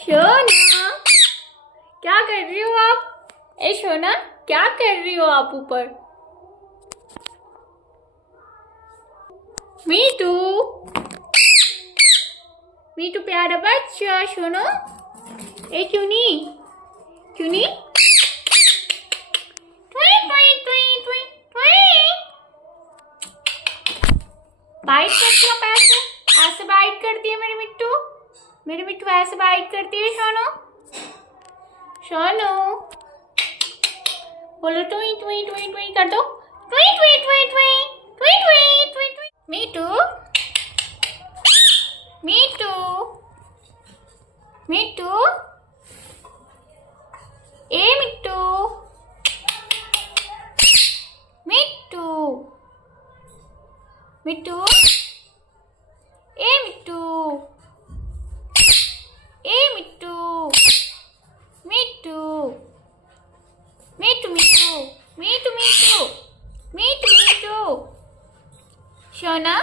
शोना, क्या कर रही हो आप? ए शोना, क्या कर रही हो आप ऊपर? मीटू, मीटू प्यारा बच्चा। शोनो, ए चुनी, चुनी, बाइट करती हो पैसे, ऐसे बाइट करती है मेरी मिट्टू। मेरी मिट्टू ऐसे बाइट करती है। शोनो, शोनो, बोलो टुई टुई टुई टुई कर दो। टुई टुई टुई टुई टुई टुई टुई टुई। मीटू, मीटू, मीटू, ए मिट्टू, मिट्टू, मिट्टू, ए मिट्टू, ए मिट्टू, मिट्टू, मीटू, मीटू, मीटू, मीटू, मीटू, मीटू। शोना,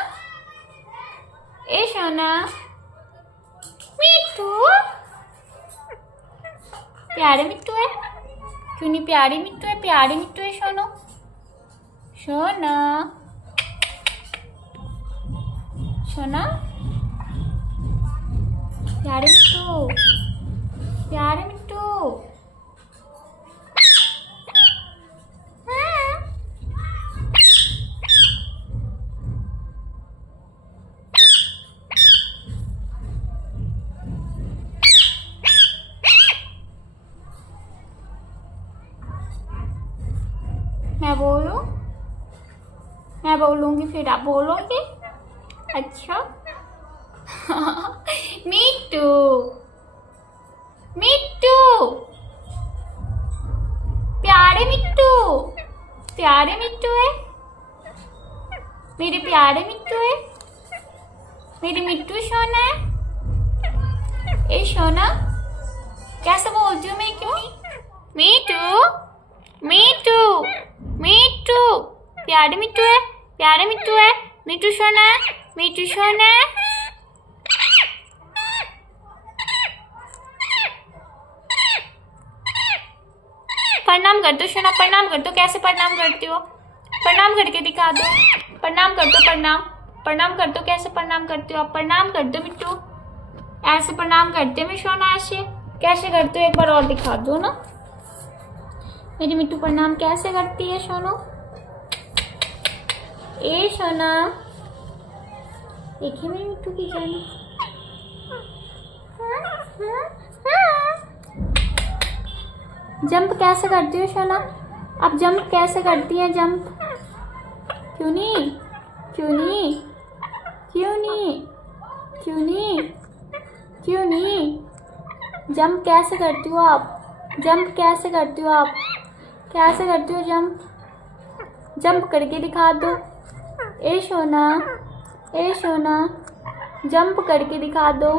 ए शोना, मिट्टू, प्यारे मिट्टू है। क्यों नहीं प्यारी मिट्टू है? प्यारी मिट्टू है। शोनो, शोना, शोना, प्यारे मिट्टू, प्यारे मिट्टू। मैं बोलूं? मैं बोलूंगी फिर आप बोलोगे? अच्छा। मिट्टू, मिट्टू, प्यारे मिट्टू, प्यारे मिट्टू है। मेरे प्यारे मिट्टू है। मेरी मिट्टू शोना है। ए शोना, कैसे बोलती हूँ मैं? क्यों? मिट्टू, मिट्टू, मिट्टू, प्यारे मिट्टू है। प्यारे मिट्टू है। मिट्टू शोना है। मिट्टू शोना है। प्रणाम कर दो शोना, प्रणाम कर दो। कैसे प्रणाम करती हो? प्रणाम करके दिखा दो। प्रणाम कर दो। प्रणाम, प्रणाम कर दो। कैसे प्रणाम करती हो आप? प्रणाम कर दो मिट्टू। ऐसे प्रणाम करते मैं शोना। ऐसे कैसे करते हो? एक बार और दिखा दो ना। मेरी मिट्टू प्रणाम कैसे करती है? शोनो, ए शोना, देखिए मेरी मिट्टू की जान। जंप कैसे करती हो शोना? अब जंप कैसे करती है? जंप क्यों नहीं? क्यों नहीं? क्यों नहीं? क्यों नहीं? क्यों नहीं? जंप कैसे करती हो आप? जंप कैसे करती हो आप? कैसे करती हो जंप? जंप करके दिखा दो। ए शोना, ए शोना, जंप करके दिखा दो।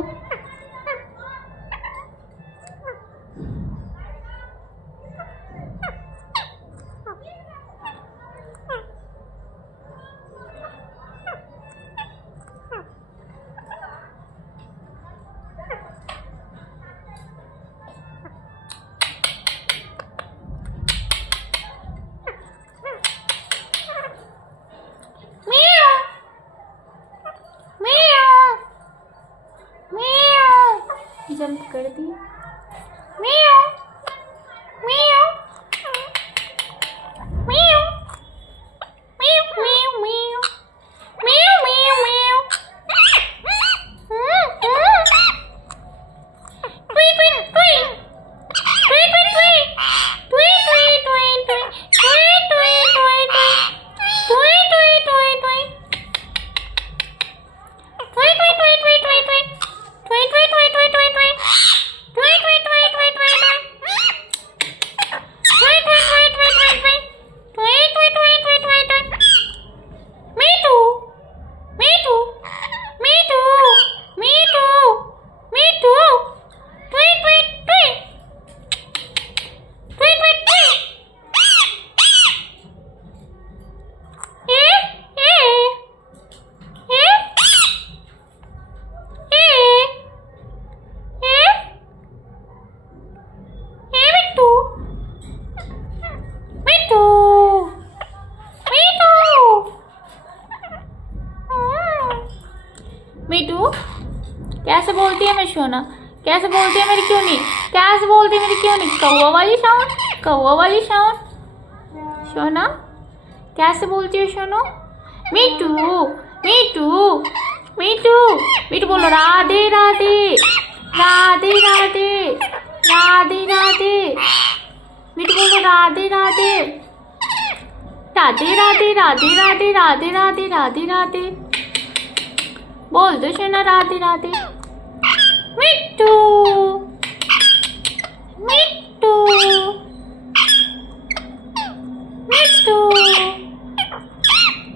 जंप कर दी। म्याऊ, म्याऊ, म्याऊ, म्याऊ, म्याऊ, म्याऊ, म्याऊ, म्याऊ, म्याऊ। ट्वी ट्वी ट्वी, ट्वी ट्वी ट्वी, ट्वी ट्वी ट्वी ट्वी, ट्वी ट्वी ट्वी ट्वी, ट्वी ट्वी ट्वी ट्वी, ट्वी ट्वी ट्वी ट्वी ट्वी ट्वी, ट्वी ट्वी ट्वी ट्वी ट्वी ट्वी, ट्वी ट्वी ट्वी ट्वी ट्वी ट्वी। बोलती है मेरी सोना? कैसे बोलती है मेरी क्यों नहीं? कैसे बोलती है मेरी क्यों नहीं? कौवा वाली साउंड, कौवा वाली साउंड। सोना कैसे बोलती है सोनो? मीठू मीठू मीठू मीठू बोलो राधे राधे राधे राधे राधे राधे। मीठू बोलो राधे राधे राधे राधे राधे राधे राधे राधे राधे राधे। बोल दो सोना राधे राधे। मिट्टू मिट्टू मिट्टू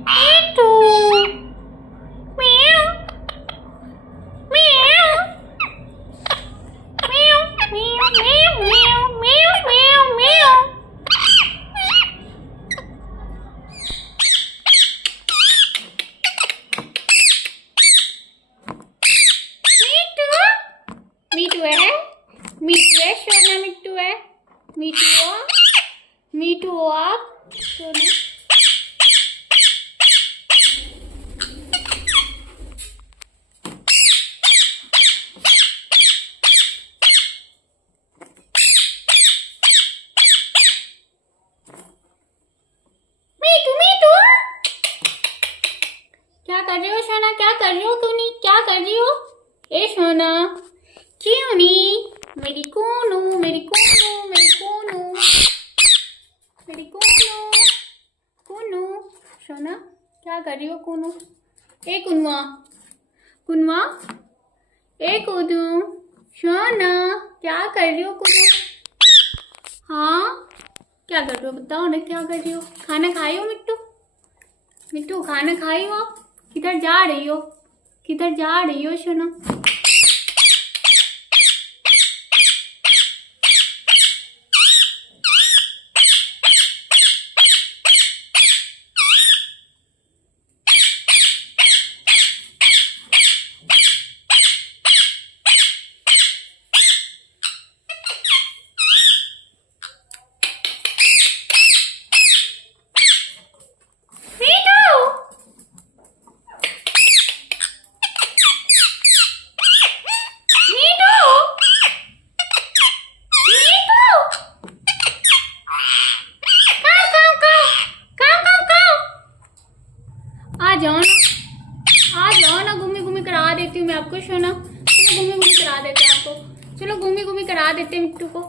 मिट्टू म्याऊ म्याऊ म्याऊ म्याऊ म्याऊ म्याऊ म्याऊ म्याऊ। मीठू है, मीठू है सोना, मिट्टू है, मीठू हो, मीठू हो आप सोना। मीठू मीठू क्या कर रही हो सोना? क्या कर रही हो? क्यों नहीं? क्या कर रही हो? ए सोना क्यों नहीं? मेरी कोनू मेरी कोनू मेरी कोनू मेरी कोनू कोनू। सोना क्या कर रही हो कोनू? ए कुनवा कुनवा ए कोनू। सोना क्या कर रही हो कोनू? हाँ क्या कर रही हो? बताओ ना क्या कर रही हो? खाना खाई हो मिट्टू? मिट्टू खाना खाई हो? किधर जा रही हो? किधर जा रही हो सोना? आ जाओ ना घूमी घूमी करा देती हूँ मैं आपको सोना। चलो घूमी घूमी करा देते हैं आपको। चलो घूमी घूमी करा देते हैं मिट्टू को।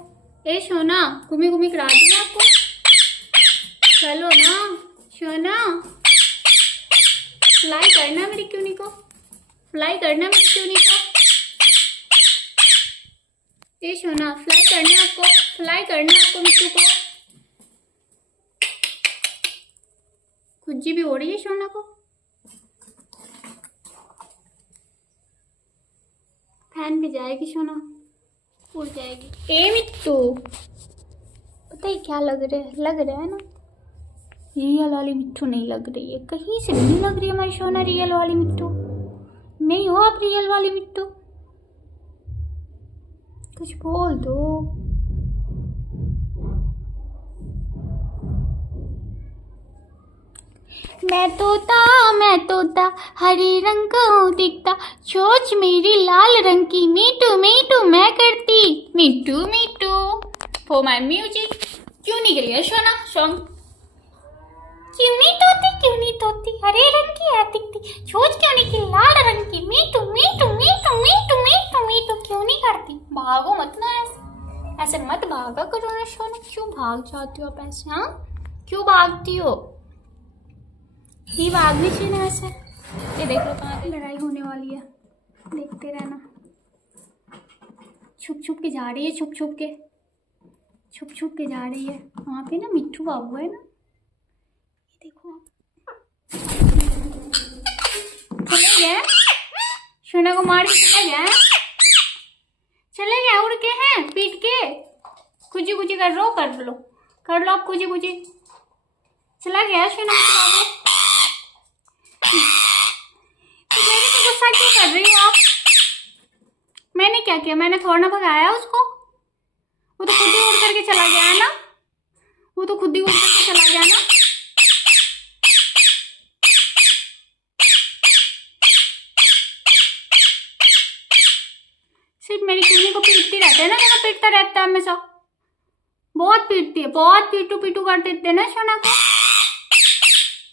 ए सोना घूमी घूमी करा दूँ आपको। चलो ना सोना। फ्लाई करना मेरी क्यूनी को, फ्लाई करना मेरी क्यूनी को। ए सोना फ्लाई करना आपको, फ्लाई करना आपको मिट्टू को। खुज्जी भी हो रही है सोना को। फैन पे जाएगी सोना, उड़ जाएगी। ए मिट्टू पता है क्या लग रहा है ना? रियल वाली मिट्टू नहीं लग रही है, कहीं से नहीं लग रही है हमारी सोना रियल वाली मिट्टू। नहीं हो आप रियल वाली मिट्टू? कुछ बोल दो। मैं तोता हरे रंग का हूँ दिखता, चोंच मेरी लाल रंग की, मीठू मीठू मैं करती मीठू मीठू। For my music. क्यों नहीं गई है सोना सॉन्ग? क्यों नहीं तोती हरे रंग की है दिखती, चोंच क्यों नहीं की लाल रंग की, मीठू मीठू मीठू मीठू मीठू मीठू। क्यों नहीं करती? भागो मत ना ऐसे मत भागा करो ना सोना। क्यों भाग जाती हो आप ऐसे? हाँ क्यों भागती हो? ही भागनी चाहिए ना ऐसे। ये देख लो कहाँ पे लड़ाई होने वाली है, देखते रहना। छुप छुप के जा रही है, छुप छुप के जा रही है। वहाँ पे ना मिट्टू बाबू है ना, ये देखो। चले गए सोना को मार के, चले गए उड़ के हैं पीट के। कुची कुची कर लो आप कुची। चला गया सोना को बाबू। तो मेरे को गुस्सा क्यों कर रही हो आप? मैंने क्या किया? मैंने थोड़ा ना भगाया उसको। वो तो खुद ही उड़ करके चला गया है ना। सिर्फ मेरी क्यूनी को पीटती रहता है ना, जैसा पीटता रहता है हमेशा। बहुत पीटती है, बहुत पीटू पीटू कर देते हैं ना सोना को।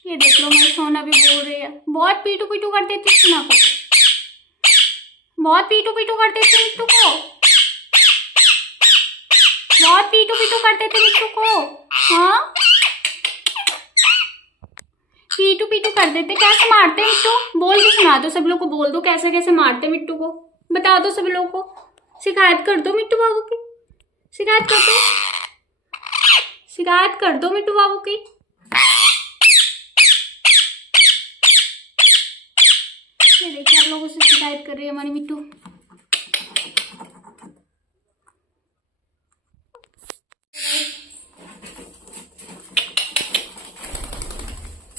ये देख लो मेरी सोना भी बोल रही है, बहुत पीटू पीटू कर देती है सोना को, बहुत पीटू पीटू कर देते मिट्टू को, बहुत पीटू पीटू कर देते मिट्टू को। हाँ, पीटू पीटू कर देते। कैसे मारते मिट्टू? बोल के सुना दो सब लोग को, बोल दो कैसे कैसे मारते मिट्टू को, बता दो सब लोग को, शिकायत कर दो मिट्टू बाबू की, शिकायत कर दो, शिकायत कर दो मिट्टू बाबू की। ये देखिए आप लोगों से शिकायत कर रही है हमारी मिट्टू।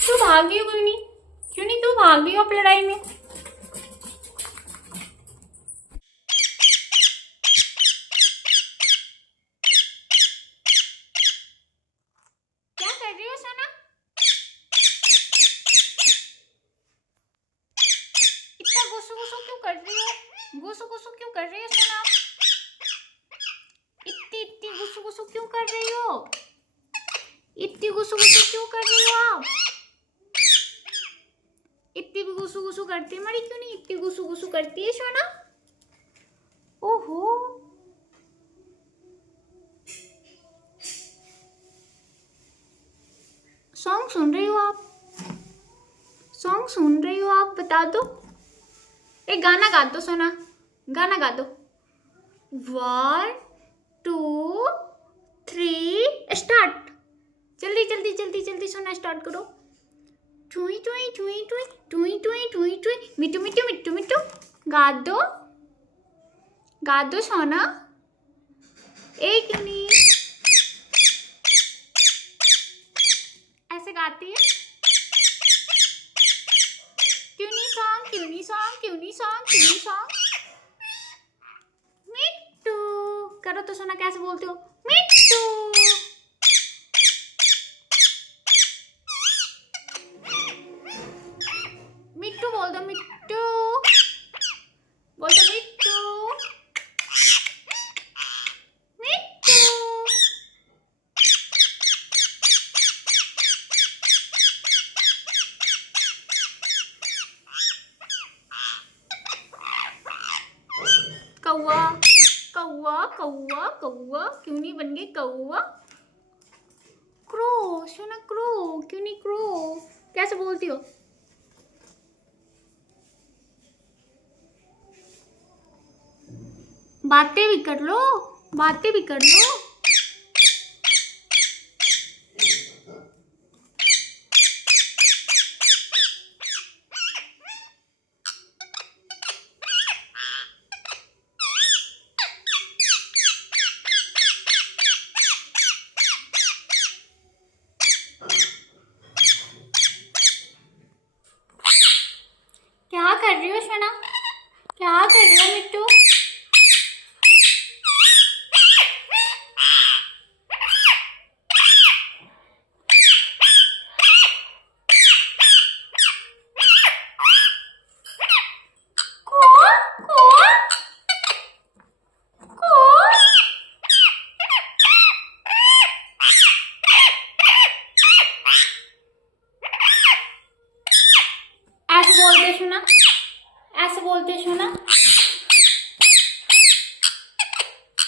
तू भागी हो क्यों नहीं? क्यों नहीं तू भागी हो लड़ाई में? क्या कर रही हो सोना? इतना गुस्सू गुस्सू क्यों कर रही हो? गुस्सू गुस्सू क्यों कर रही हो सोना? इतनी इतनी गुस्सू गुस्सू क्यों कर रही हो? इतनी गुस्सू गुस्सू क्यों कर रही हो आप? इतनी भी गुस्सू गुस्सू करती है मरी, क्यों नहीं इतनी गुस्सू गुस्सू करती है सोना? ओहो, सॉन्ग सुन रही हो आप? सॉन्ग सुन रही हो आप? बता दो, एक गाना गा दो सोना, गाना गा दो। 1 2 3 स्टार्ट। जल्दी जल्दी जल्दी जल्दी सोना स्टार्ट करो। टुई टुई टुई टुई टुई टुई टुई टुई, मिट्टू मिट्टू मिट्टू मिट्टू, गा दो, गा दो सोना। एक क्यों नहीं ऐसे गाती है? क्यों नहीं सॉन्ग, क्यों नहीं सॉन्ग, क्यों नहीं सॉन्ग, क्यों नहीं सॉन्ग? मिट्टू करो तो सोना, कैसे बोलते हो? मिट्टू। मिट्टू बोल दो, मिट्टू बोल दो, मिट्टू मिट्टू। कौआ कौआ कौआ कौआ, क्यों नहीं बन गई कौआ? क्रो सोना, क्रो क्यों नहीं क्रो, कैसे बोलती हो? बातें भी कर लो, बातें भी कर लो। क्या कर रही हो सोना, क्या कर रही हो मिट्टू? ऐसे बोलते सुना, ऐसे बोलते सुना,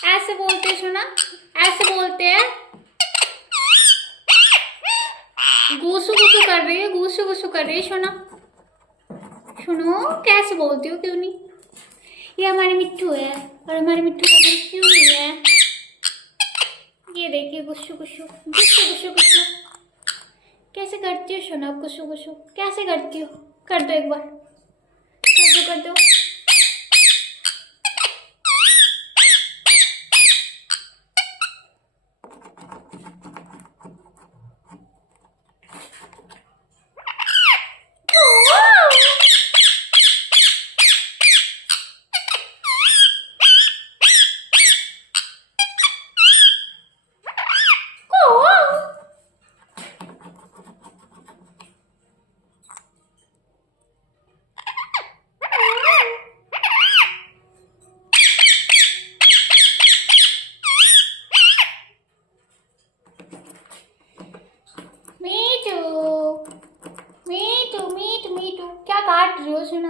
ऐसे बोलते सुना, ऐसे बोलते हैं। गुस्सू गुस्सू कर रही है, गुस्सू गुस्सू कर रही है सोना। सुनो कैसे बोलती हो क्यों नहीं? ये हमारी मिट्टू है और हमारी मिट्टू का नाम क्यों नहीं है। ये देखिए गुस्सू गुस्सू गुस्सू गुस्सू गुस्सू कैसे करती हो सोना, गुस्सू गुस्सू कैसे करती हो? कर दो एक बार, कर दो कर दो। काट रही हो सुना?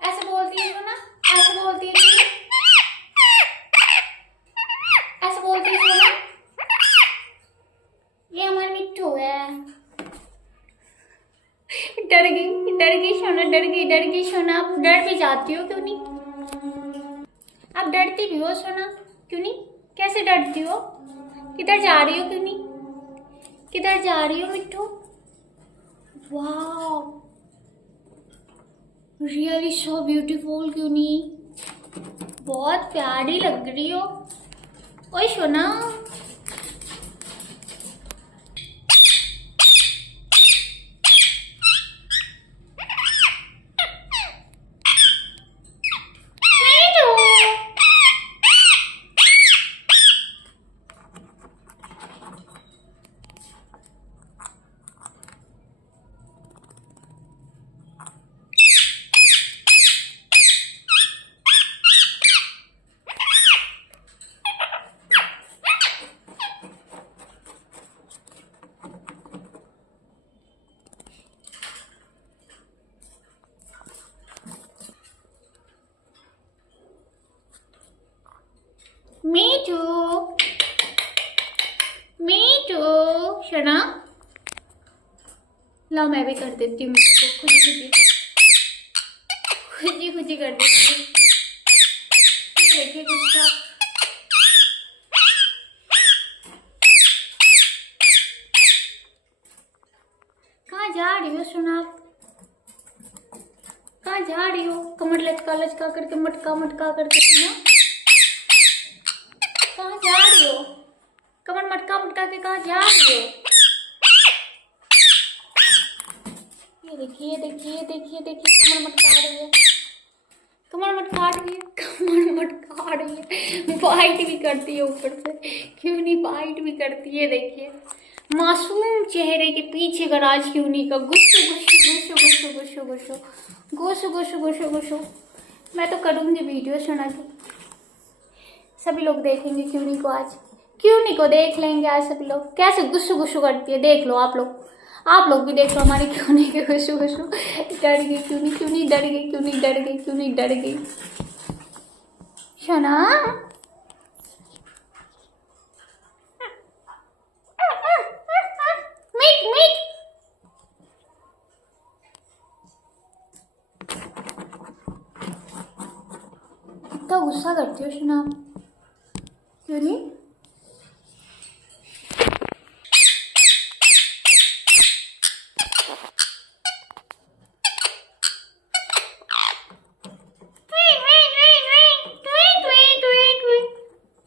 ऐसे बोलती है सुना, ऐसे बोलती है सुना, ऐसे बोलती है सुना। ये हमारी मिट्टू है। डर गई सोना, डर गई सोना। आप डर भी जाती हो क्यों नहीं? आप डरती भी हो सोना, क्यों नहीं? कैसे डरती हो? किधर जा रही हो, क्यों नहीं? किधर जा रही हो मिट्टू? वाह, रियली सो ब्यूटीफुल, क्यों नहीं? बहुत प्यारी लग रही हो। ओए सोना, मीठू मीठू शना, ला मैं भी कर देती हूँ मीठू को खुदी कर देती हूँ। देखिए गुस्सा। कहाँ जा रही हो सोना? कहाँ जा रही हो? कमर लचका करके, मटका करके सोना। कहाँ जा रही हो? कमर मटका के कहाँ जा रही हो? ये देखिए कमर मटका रही है, कमर मटका रही है। फाइट भी करती है ऊपर से, क्यों नहीं? फाइट भी करती है। देखिए मासूम चेहरे के पीछे का राज क्यों नहीं का गुस्सो। मैं तो करूँगी वीडियो सोना की, सभी लोग देखेंगे क्यों नहीं को आज, क्यों नहीं को देख लेंगे आज सभी लोग कैसे गुस्सो करती है। देख लो आप लोग भी देख लो हमारी क्यों नहीं के गुस्सो। डर गई क्यों नहीं डर गई सोना। मीट कितना गुस्सा करती हो सोना, क्यों नहीं?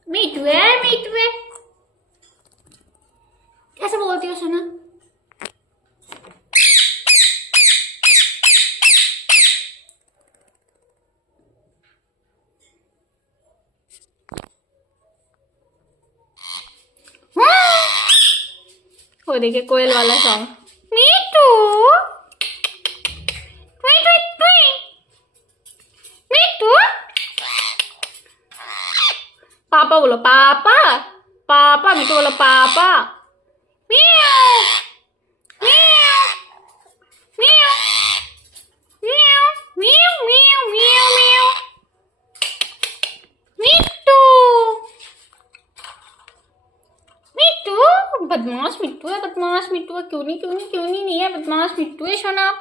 मीठू है कैसे बोलती हो सोना? वो देखिए कोयल वाला सॉन्ग। मीठू मीठू, पापा बोलो, पापा मीठू बोलो पापा। म्याऊ म्याऊ म्याऊ म्याऊ म्याऊ म्याऊ म्याऊ। मीठू बदमाश मिट्टू है, क्यों नहीं है बदमाश मिट्टू है सोना।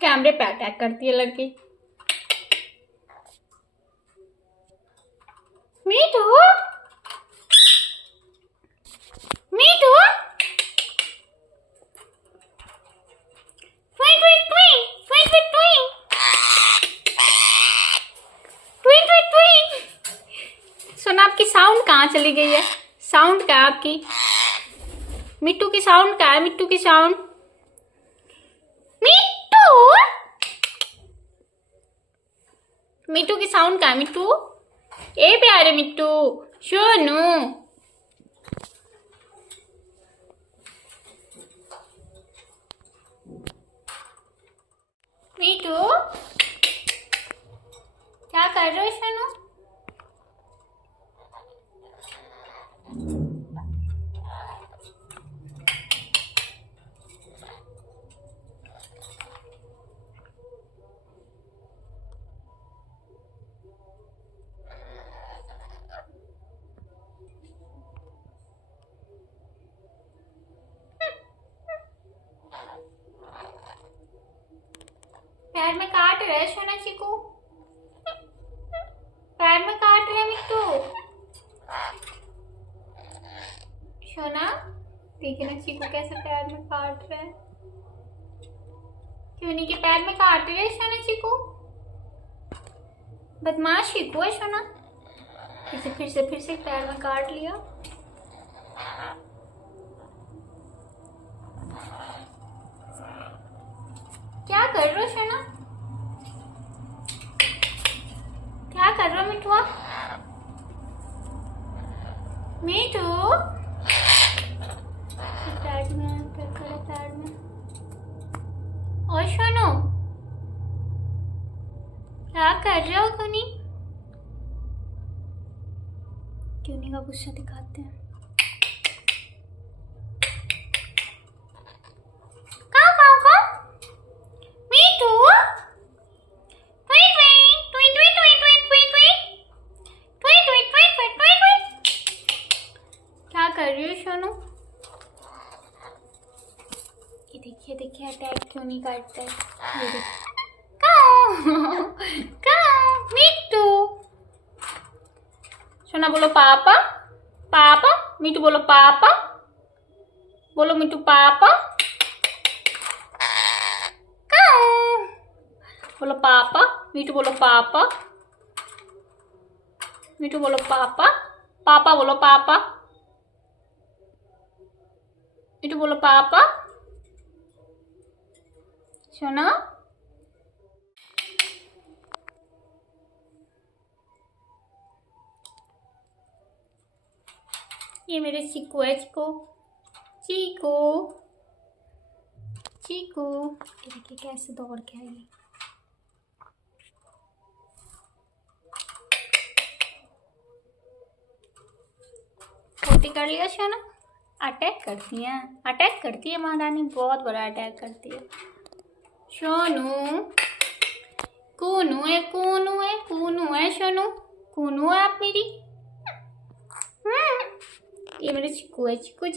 कैमरे पे अटैक करती है लड़की। मीठू सोना, आपकी साउंड कहाँ चली गई है? साउंड क्या है आपकी? मिट्टू की साउंड क्या है? मिट्टू की साउंड क्या है? मिट्टू ए प्यारे मिट्टू सोनू। मिट्टू क्या कर रहे हो सोनू? पैर में काट रहा है सोना चिकू, पैर में काट रहा है मिट्टू। सोना देखिए ना चिकू कैसे पैर में काट रहा है। क्यों के पैर में काट रहे है सोना चिकू, बदमाश चिकू है सोना। फिर से पैर में काट लिया। क्या कर रहे हो सोना, क्या कर रहे हो मिठुआ, मिठू पैर में। और सोनू क्या कर रहे हो क्यूनी का गुस्सा दिखाते हैं। क्या कर रही हो सोनू, ये देखिए अटैक क्यों नहीं करता है। ये देखिए मिट्टू, सोना बोलो पापा पापा, मिट्टू बोलो पापा, बोलो मिट्टू पापा, बोलो पापा, मिट्टू बोलो पापा, मिट्टू बोलो पापा, पापा बोलो पापा, मिट्टू बोलो पापा। सोना ये मेरे चिकू है, चिकू चिकू चिकू, देखिए कैसे दौड़ के आई। छोटी कर लिया सोना, अटैक करती है महारानी, बहुत बड़ा अटैक करती है। सोनू कूनू है सोनू, कूनू है आप मेरी। ये मेरे चिकू है, चिकू।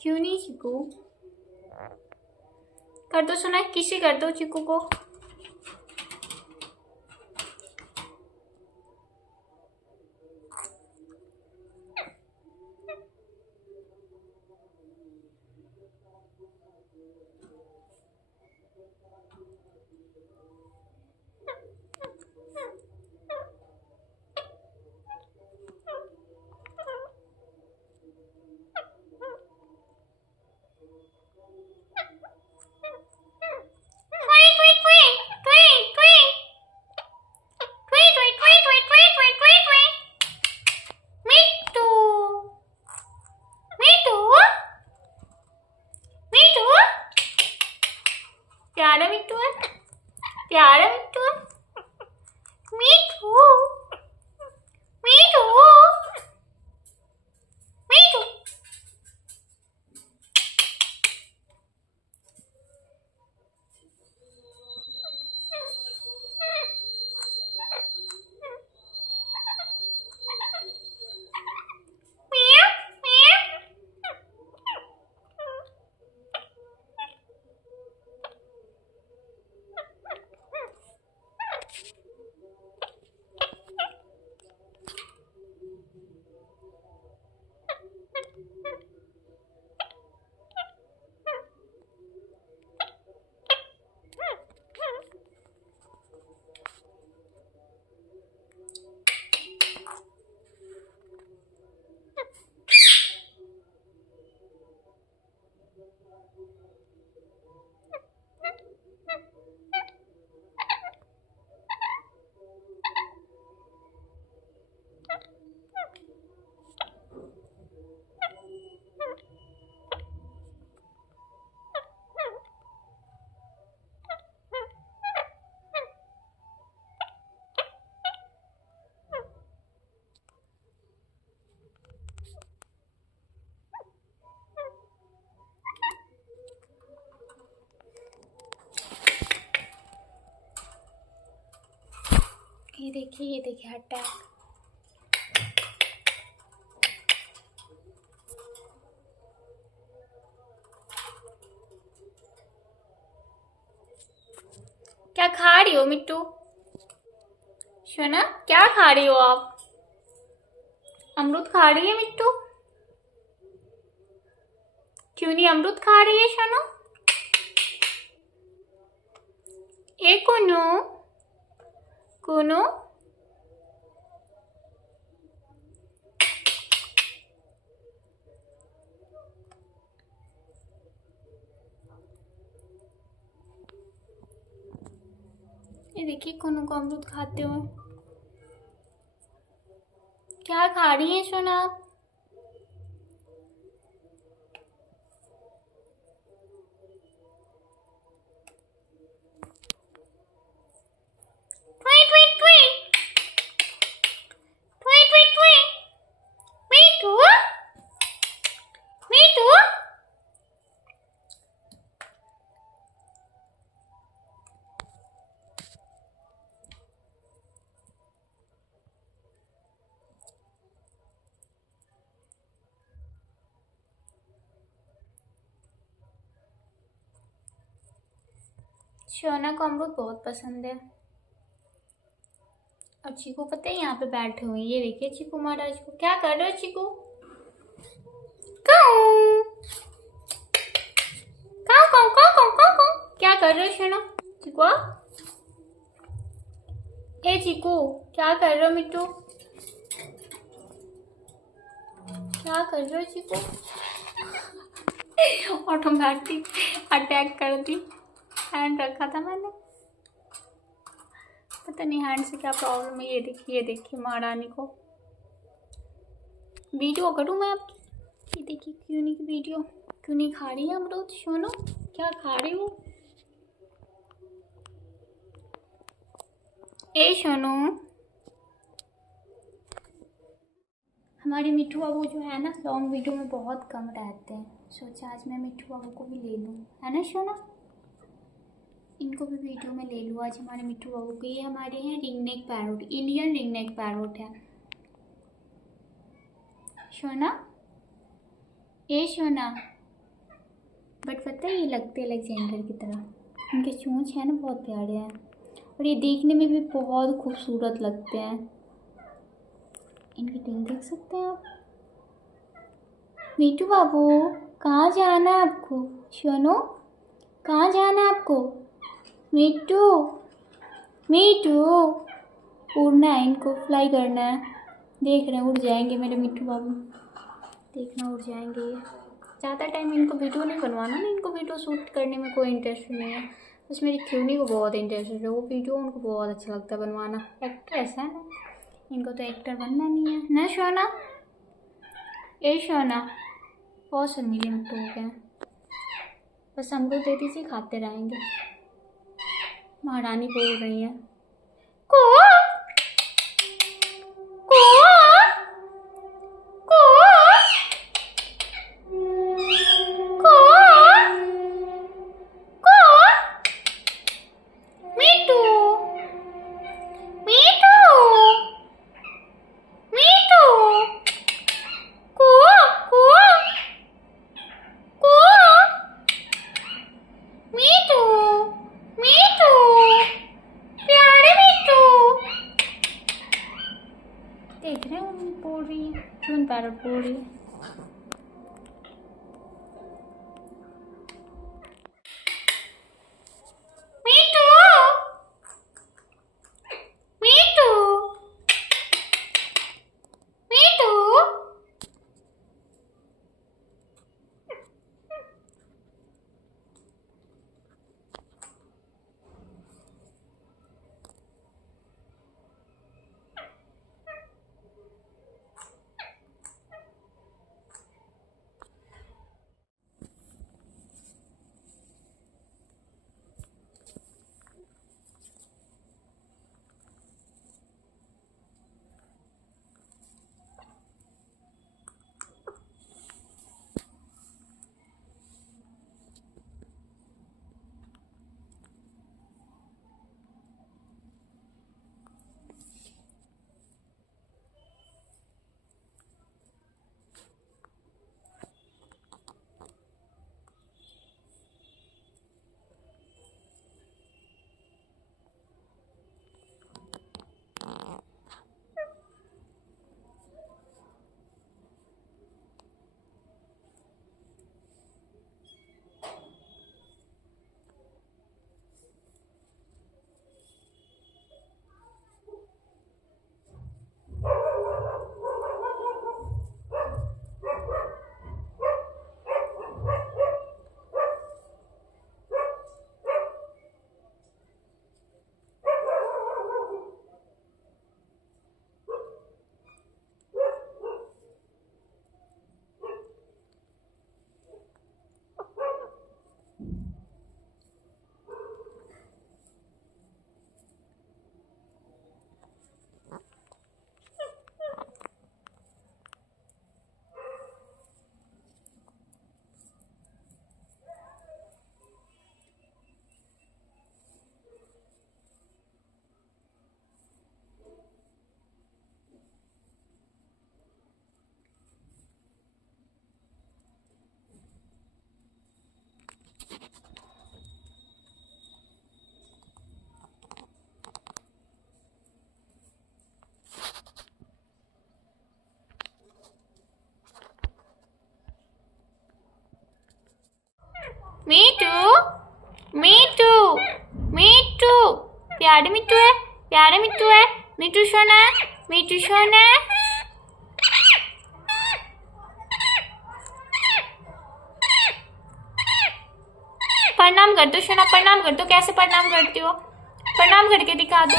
क्यों नहीं चिकू, कर दो सोना, किसी कर दो चिकू को। प्यारा मिट्टू है, मिट्टू ये देखिए अटैक। क्या खा रही हो मिट्टू? शोना क्या खा रही हो आप? अमरूद खा रही है मिट्टू? क्यों नहीं अमरूद खा रही है शोना? ए कुनू, कुनू ये देखिए कुनू को अमरूद खाते हुए। क्या खा रही है सोना आप? ट्वी ट्वी ट्वी ट्वी ट्वी ट्वी मीठू मीठू शोना को अमरूद बहुत पसंद है। और चीकू पता है यहाँ पे बैठे हुए हैं। ये देखिए चीकू महाराज को। क्या कर रहे हो चीकू? काऊ काऊ काऊ काऊ काऊ काऊ काऊ। क्या कर रहे हो शोना? चीकू ए चीकू क्या कर रहे हो मिट्टू? क्या कर रहे हो चीकू? ऑटोमेटिक अटैक कर दी। हैंड रखा था मैंने, पता नहीं हैंड से क्या प्रॉब्लम है। ये देखिए महारानी को। वीडियो करूँ मैं आपकी? ये देखिए क्यों नहीं की वीडियो। क्यों नहीं खा रही है अमरूद? सोनो क्या खा रही हो? ए सोनो हमारे मिट्टू बाबू जो है ना लॉन्ग वीडियो में बहुत कम रहते हैं। सोचा आज मैं मिट्टू बाबू को भी ले लूँ, है ना सोना? इनको भी वीडियो में ले लूँ आज हमारे मिट्टू बाबू को। ये हमारे हैं ring neck parrot, Indian ring neck parrot है। सोना ए सोना बट पता है ये लगते अलेक्जेंडर की तरह। इनके चोंच है ना बहुत प्यारे हैं और ये देखने में भी बहुत खूबसूरत लगते हैं। इनकी टीम देख सकते हैं आप। मिट्टू बाबू कहाँ जाना है आपको? सोनो कहाँ जाना है आपको? मिट्टू मिट्टू उड़ना है, इनको फ्लाई करना है। देख रहे हैं उड़ जाएंगे मेरे मिट्टू बाबू। देखना उड़ जाएंगे ये। ज़्यादा टाइम इनको वीडियो नहीं बनवाना ना, इनको वीडियो शूट करने में कोई इंटरेस्ट नहीं है। बस मेरी क्यूनी को बहुत इंटरेस्ट है, वो वीडियो उनको बहुत अच्छा लगता है बनवाना। एक्ट्रेस है ना, इनको तो एक्टर बनना नहीं है ना शोना? ए शोना बहुत शर्मीले मिट्टू हो गए। बस हमको दे दीजिए खाते रहेंगे। महारानी बोल रही है को को को को को मिट्टू मिट्टू मिट्टू को को को मिट्टू मिट्टू प्यारे मिट्टू। देख रहे हैं बोल रही है, क्यों पैरट बोल रही है। मिट्टू मिट्टू मिट्टू मीठू मीठू मीठू प्यारे मिट्टू है, प्यारे मिट्टू है, मिट्टू सोना, मिट्टू सोना। प्रणाम कर दो सोना, प्रणाम कर दो। कैसे प्रणाम करती हो? प्रणाम करके दिखा दो।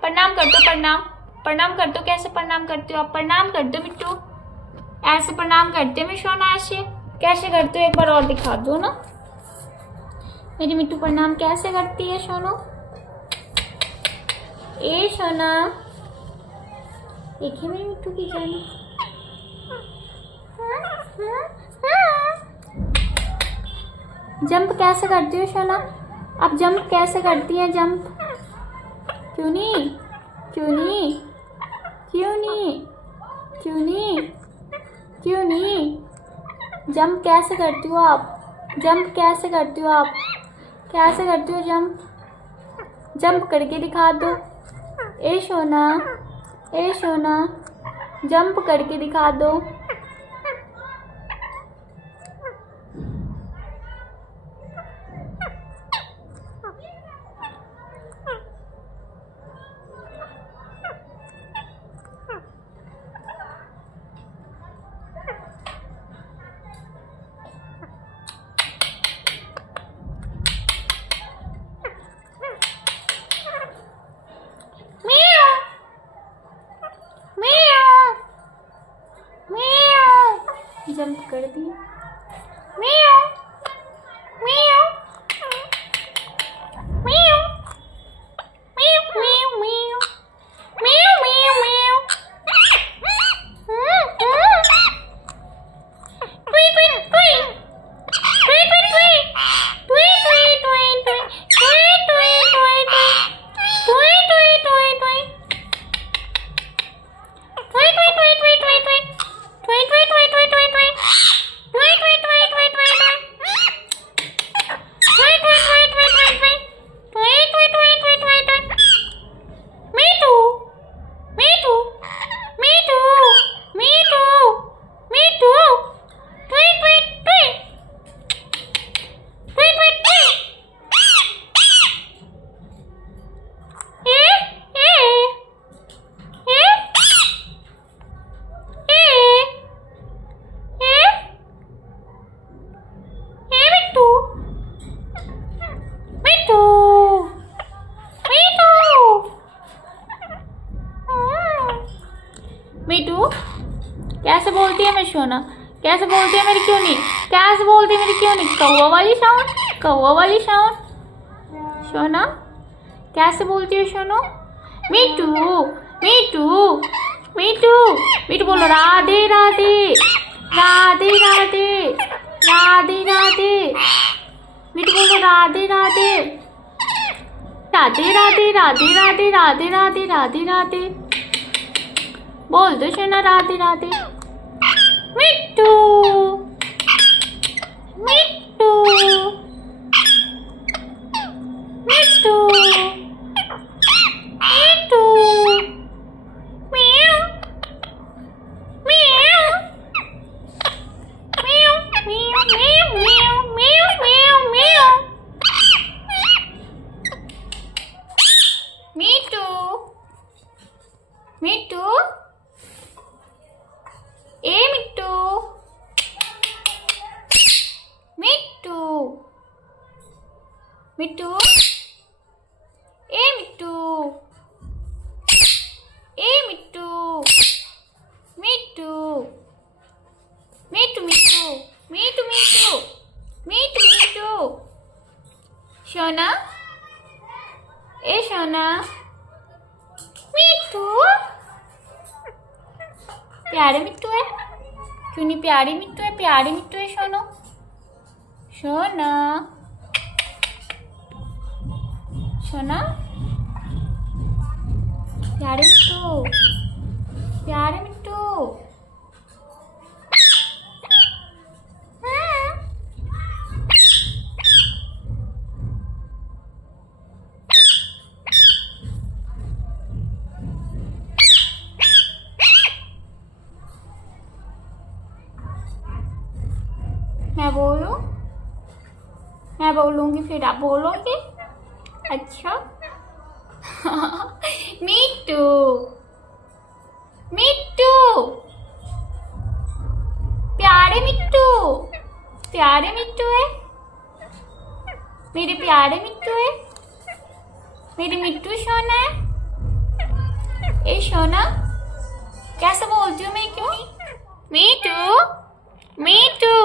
प्रणाम कर दो, प्रणाम प्रणाम कर दो। कैसे प्रणाम करती हो आप? प्रणाम कर दो मिट्टू। ऐसे प्रणाम करते मैं सोना, ऐसे कैसे करते हो? एक बार और दिखा दो ना। मेरी मिट्टू प्रणाम कैसे करती है सोनो? ए सोना, देखिए मेरी मिट्टू की जान। जंप कैसे करती हो सोना? आप जंप कैसे करती हैं? जंप क्यों नहीं, क्यों नहीं, क्यों नहीं, क्यों नहीं, क्यों नहीं? जंप कैसे करती हो आप? जंप कैसे करती हो आप? कैसे करती हो जंप? जंप करके दिखा दो। ए सोना, ए सोना, जंप करके दिखा दो। जंप कर दी। म्याऊ म्याऊ म्याऊ म्याऊ म्याऊ म्याऊ म्याऊ म्याऊ। ट्वी ट्वी ट्वी ट्वी ट्वी ट्वी ट्वी ट्वी ट्वी ट्वी ट्वी ट्वी ट्वी ट्वी ट्वी मीठू कैसे बोलती है मेरी सोना? कैसे बोलती है मेरी क्यों नहीं? कैसे बोलती है मेरी क्यों नहीं? कौवा वाली साउंड, कौवा वाली साउंड। सोना कैसे बोलती है सोनो? मीठू मीठू मीठू मीठू बोलो राधे राधे राधे राधे राधे राधे। मीठू बोलो राधे राधे राधे राधे राधे राधे राधे राधे राधे राधे। बोल दो सोना राधे राधे। मिट्टू मिट्टू मिट्टू मिट्टू म्याऊ म्याऊ म्याऊ म्याऊ म्याऊ म्याऊ म्याऊ म्याऊ। मिट्टू मिट्टू ए मिट्टू मिट्टू मिट्टू ए मिट्टू ए मिट्टू मिट्टू मिट्टू मिट्टू मिट्टू मिट्टू मिट्टू मिट्टू। सोना ए सोना मिट्टू प्यारे मिट्टू है, क्यों नहीं? प्यारी मिट्टू है, प्यारी मिट्टू है सोनो। सोना सोना प्यारे मिट्टू, प्यारे मिट्टू। मैं बोलूं? मैं बोलूँगी फिर आप बोलोगे? अच्छा। मिट्टू, मिट्टू, प्यारे मिट्टू, प्यारे मिट्टू है, मेरे प्यारे मिट्टू है, मेरी मिट्टू सोना है। ए सोना, कैसे बोलती हूँ मैं क्यों? मिट्टू, मिट्टू,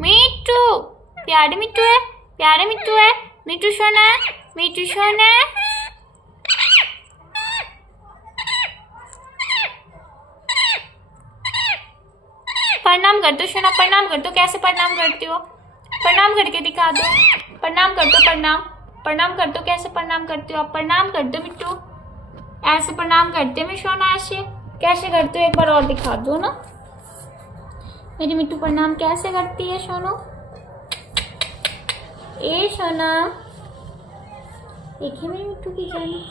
मिट्टू, प्यारे मिट्टू है, प्यारे मिट्टू है, मिट्टू सोना है, मिट्टू सोना है। प्रणाम कर दो सोना, प्रणाम कर दो। कैसे प्रणाम करती हो? प्रणाम करके दिखा दो। प्रणाम कर दो, प्रणाम, प्रणाम कर दो। कैसे प्रणाम करती हो आप? प्रणाम कर दो मिट्टू। ऐसे प्रणाम करते मैं सोना, ऐसे कैसे करते हो? एक बार और दिखा दो ना। मेरी मिट्टू प्रणाम कैसे करती है सोनो? ए सोना, देखिए मेरी मिट्टू की जानी।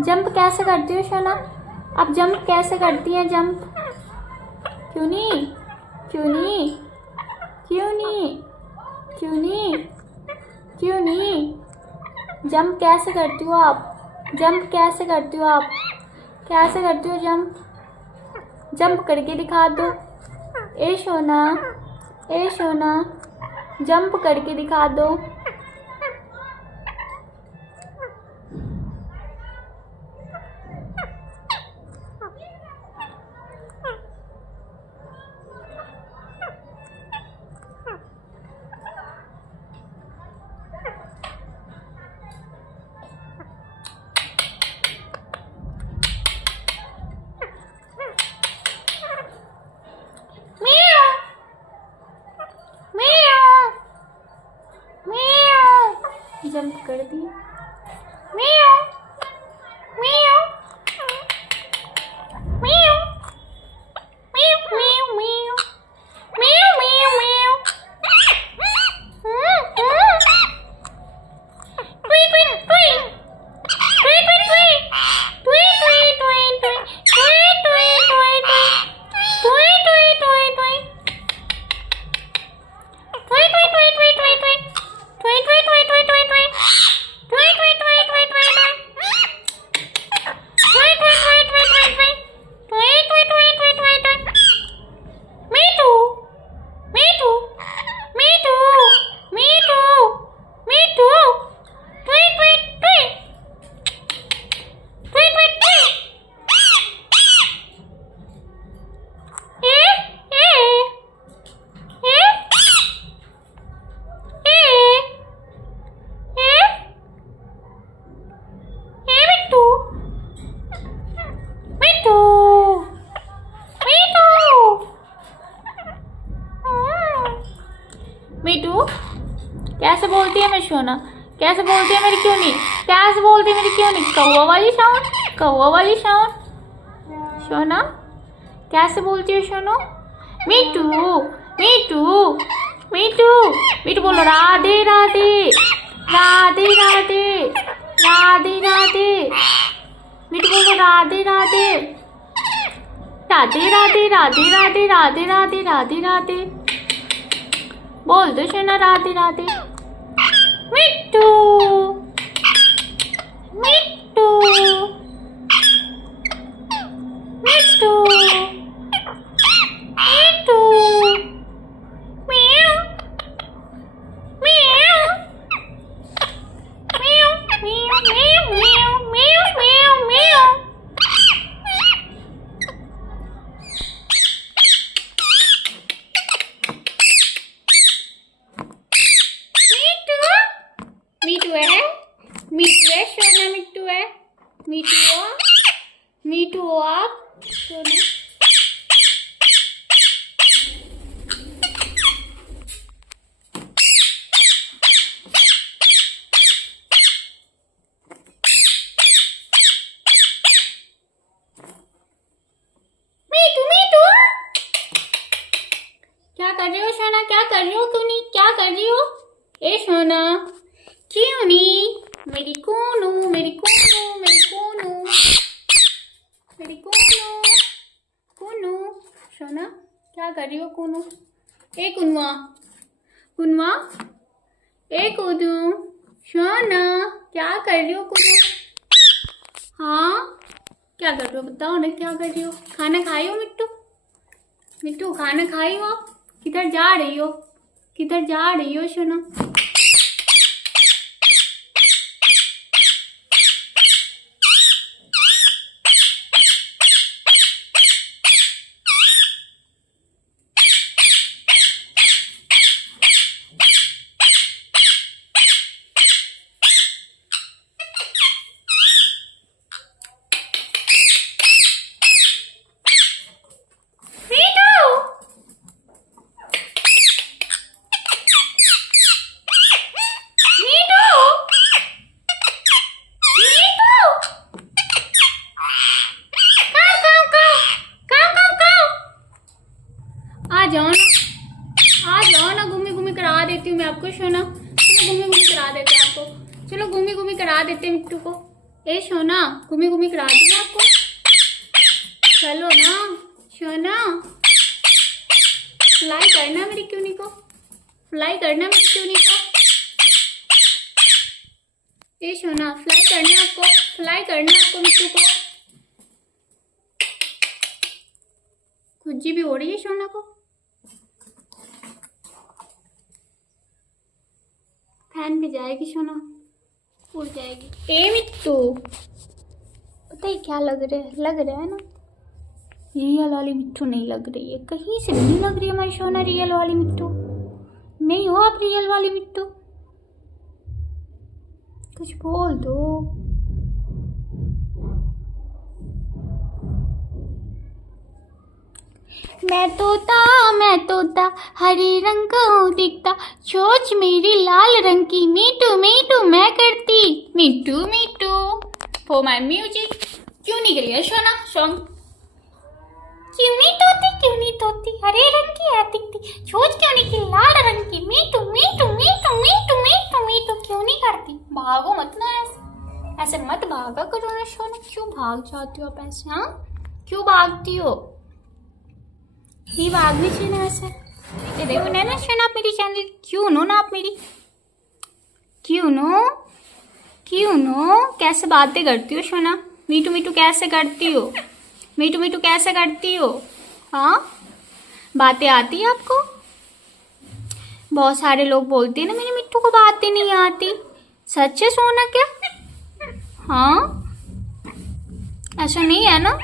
जंप कैसे करती हो सोना? आप जंप कैसे करती हैं? जंप क्यों नहीं, क्यों नहीं, क्यों नहीं, क्यों नहीं, क्यों नहीं? जंप कैसे करती हो आप? जंप कैसे करती हो आप? कैसे करती हो जंप? जंप करके दिखा दो। ए सोना, ए सोना, जंप करके दिखा दो। जंप कर दी। म्याऊ, म्याऊ, म्याऊ, म्याऊ, म्याऊ, म्याऊ, म्याऊ, म्याऊ। ट्वी ट्वी ट्वी, ट्वी ट्वी ट्वी, ट्वी ट्वी ट्वी ट्वी, ट्वी ट्वी ट्वी ट्वी, ट्वी ट्वी ट्वी ट्वी, ट्वी ट्वी ट्वी ट्वी ट्वी ट्वी, ट्वी ट्वी ट्वी ट्वी ट्वी ट्वी, ट्वी ट्वी ट्वी ट्वी ट्वी ट्वी, ट्वी ट्वी ट्वी ट्वी ट्वी ट्वी, ट्वी ट्वी ट्वी ट्वी ट्वी ट्वी। मिट्टू, मिट्टू, मिट्टू, मिट्टू, मिट्टू, ट्वी ट्वी ट्वी, ट्वी ट्वी ट्वी। ए ए ए ए मिट्टू, मिट्टू, मिट्टू, मिट्टू कैसे बोलती है मेरी सोना? कैसे बोलती है मेरी क्यों नहीं? कैसे बोलती है मेरी क्यों नहीं? कौवा वाली साउंड, कौवा वाली साउंड। सोना कैसे बोलती है सोनो? मिट्टू, मिट्टू, मिट्टू, मिट्टू बोलो राधे राधे, राधे राधे, राधे राधे। मिट्टू बोलो राधे राधे, राधे राधे, राधे राधे, राधे राधे, राधे राधे। बोल दो सोना राधे राधे। मिट्टू, मिट्टू, मिट्टू, मिट्टू, म्याऊ, म्याऊ, म्याऊ, म्याऊ, म्याऊ, म्याऊ, म्याऊ, म्याऊ। मिट्टू है, मिट्टू है सोना, मिट्टू है, मिट्टू हो, मिट्टू हो आप सोना। मिट्टू, मिट्टू क्या कर रही हो सोना? क्या कर रही हो? क्यों नहीं, क्या कर रही हो? ए सोना क्यों नहीं? मेरी कोनू, मेरी कोनू, मेरी कोनू, मेरी कोनू, कोनू। सोना क्या कर रही हो कुनू? ए कुनवा, कुनवा, ए कुनू, सोना, क्या कर रही हो कुनू? हाँ, क्या कर रही हो बताओ ना, क्या कर रही हो? खाना खाई हो मिट्टू? मिट्टू खाना खाई हो? किधर जा रही हो? किधर जा रही हो सोना? आ जाओ ना, घूमी घूमी करा देती हूँ मैं आपको सोना। चलो घूमी घूमी करा देते हैं आपको, चलो घूमी घूमी करा देते हैं मिट्टू को। ए सोना, घूमी घूमी करा दूँ आपको, चलो ना सोना। फ्लाई करना मेरी क्यूनी को, फ्लाई करना मेरी क्यूनी को। ए सोना, फ्लाई करना आपको, फ्लाई करना आपको मिट्टू को। खुजी भी हो रही है सोना को। फैन पे जाएगी सोना, उड़ जाएगी। ए मिट्टू, पता है क्या लग रहा है ना, रियल वाली मिट्टू नहीं लग रही है, कहीं से भी नहीं लग रही है हमारी सोना रियल वाली मिट्टू। नहीं हो आप रियल वाली मिट्टू? कुछ बोल दो। मैं तोता हरे रंग का हूँ दिखता, चोंच मेरी लाल रंग की, मीठू मीठू मैं करती, मीठू मीठू। फॉर माय म्यूजिक, क्यों नहीं गई है सोना सॉन्ग? क्यों नहीं तोती हरे रंग की है दिखती, चोंच क्यों नहीं की लाल रंग की, मीठू मीठू मीठू मीठू मीठू मीठू। क्यों नहीं करती? भागो मत ना, ऐसे मत भागा करो ना सोना। क्यों भाग जाती हो आप ऐसे? हाँ, क्यों भागती हो? ये भागनी चाहिए ना ऐसे। ये देखो ना सोना, आप मेरी चैनल क्यों नो ना, आप मेरी क्यों नो कैसे बातें करती हो सोना? मीठू मीठू कैसे करती हो? मीठू मीठू कैसे करती हो? हाँ, बातें आती है आपको? बहुत सारे लोग बोलते हैं ना मेरी मिट्टू को बातें नहीं आती। सच है सोना क्या? हाँ, ऐसा नहीं है ना,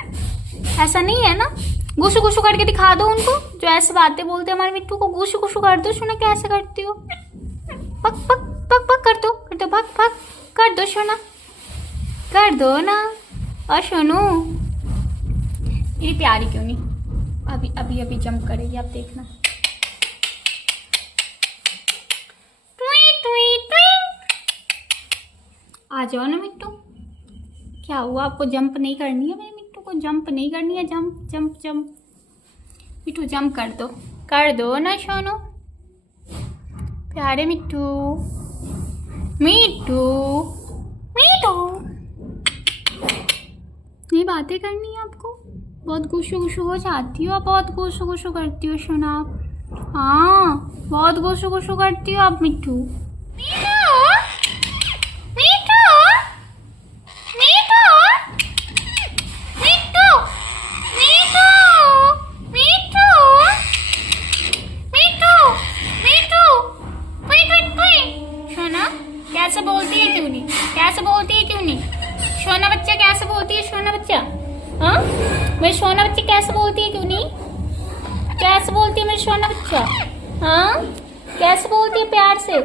ऐसा नहीं है ना। गुसु गुसु करके दिखा दो उनको जो ऐसे बातें बोलते हैं हमारे मिट्टू को। गुसु गुसु कर दो सोना, कैसे करती हो? पक पक पक पक कर दो पक पक कर दो सोना, कर दो ना। और सोनू मेरी प्यारी क्यों नहीं, अभी अभी अभी जंप करेगी, आप देखना। आ जाओ ना मिट्टू। क्या हुआ, आपको जंप नहीं करनी है? मेरी मिट्टू को जंप नहीं करनी है? जंप जंप जंप मिट्टू जंप कर दो ना सोनू, प्यारे मिट्टू। मिट्टू मिट्टू, ये बातें करनी है आपको? बहुत गुस्सू गुस्सू हो जाती हो आप, बहुत गुस्सू गुस्सू करती हो सोना आप। हाँ, बहुत गुस्सू गुस्सू करती हो आप मिट्टू। कैसे बोलती है क्यों नहीं? कैसे बोलती है क्यों नहीं? सोना बच्चा कैसे बोलती है? सोना बच्चा, हाँ मेरी सोना बच्ची कैसे बोलती है क्यों नहीं? कैसे बोलती है मेरी सोना बच्चा? हाँ, कैसे बोलती है? प्यार से,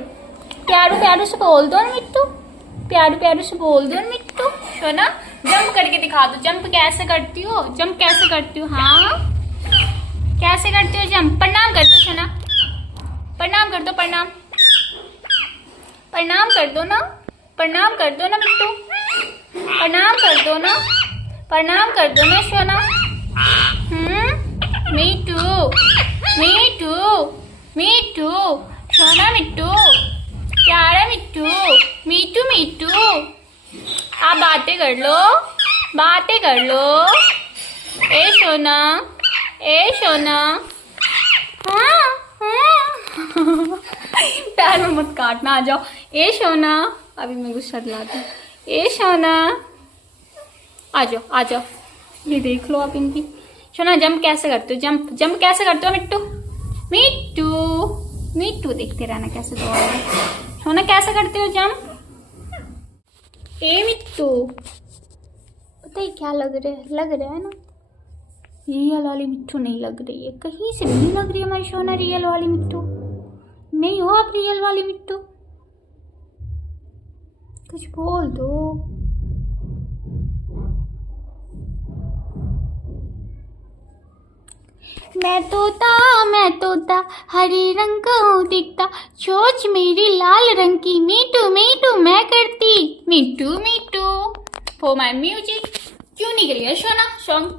प्यारू प्यारू से बोल दो ना मिट्टू, प्यारू प्यारू से बोल दो ना मिट्टू। सोना जंप करके दिखा दो, जंप कैसे करती हो? जंप कैसे करती हो? हाँ, कैसे करती हो जंप? प्रणाम कर दो सोना, प्रणाम कर दो, प्रणाम प्रणाम कर दो ना, प्रणाम कर दो ना मिट्टू, प्रणाम कर दो ना, प्रणाम कर दो ना सोना। मिट्टू मिट्टू मिट्टू, सोना मिट्टू, प्यारा मिट्टू, मिट्टू मिट्टू। आप बातें कर लो, बातें कर लो। ए सोना, ए सोना, पैर में मत काटना, आ जाओ। ए सोना, अभी मैं गुस्सा दिलाती हूँ। ए सोना, आ जाओ आ जाओ। ये देख लो आप इनकी। सोना जंप कैसे करते हो, जंप जंप कैसे करते हो मिट्टू? मिट्टू मिट्टू देखते रहना कैसे दौड़ रहे हो। सोना कैसे करते हो जंप? ए मिट्टू, पता है क्या लग रहा है ना, रियल वाली मिट्टू नहीं लग रही है, कहीं से नहीं लग रही है हमारी सोना रियल वाली मिट्टू। नहीं हो आप रियल वाली मिट्टू, कुछ बोल दो। मैं तोता हरे रंग का हूँ दिखता, चोंच मेरी लाल रंग की, मीठू मीठू मैं करती, मीठू मीठू। हो माय म्यूजिक। क्यों नहीं गई है सोना सॉन्ग?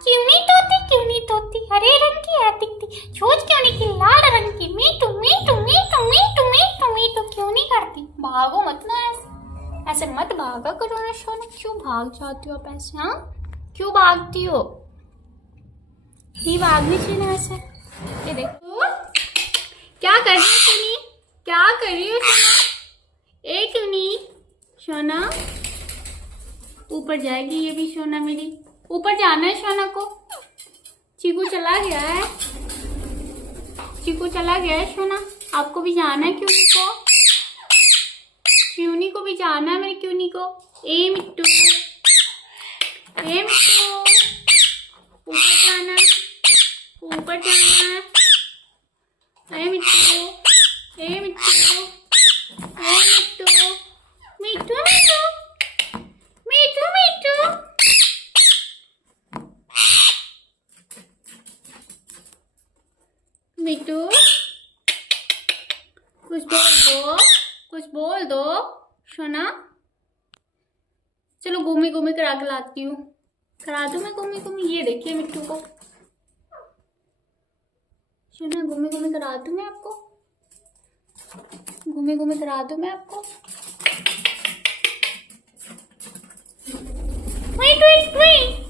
क्यों नहीं तोती हरे रंग की है दिखती, चोंच क्यों नहीं की लाल रंग की, मीठू मीठू मीठू मीठू मीठू मीठू। क्यों नहीं करती? भागो मत ना ऐसे मत भागा करो ना सोना। क्यों भाग जाती हो आप ऐसे? हाँ क्यों भागती हो? ये भागनी चाहिए ना ऐसे। ये देखो क्या कर रही हो सोनी, क्या कर रही हो सोना? ए क्यों नहीं सोना, ऊपर जाएगी ये भी सोना मेरी, ऊपर जाना है सोना को। चीकू चला गया है, चीकू चला गया है सोना, आपको भी जाना है क्यूनी को, क्यूनी को भी जाना है मेरी क्यूनी को। ए मिट्टू, ए मिट्टू ऊपर जाना है, ऊपर जाना है। ए मिट्टू, ए मिट्टू, ए मिट्टू, मिट्टू मिट्टू मिट्टू मिट्टू। मिट्टू कुछ बोल दो, कुछ बोल दो सोना। चलो घूमी घूमी करा के लाती हूँ, करा दूँ मैं घूमी घूमी। ये देखिए मिट्टू को सोना, घूमी घूमी करा दूँ मैं आपको, घूमी घूमी करा दूँ मैं आपको। वेट वेट वेट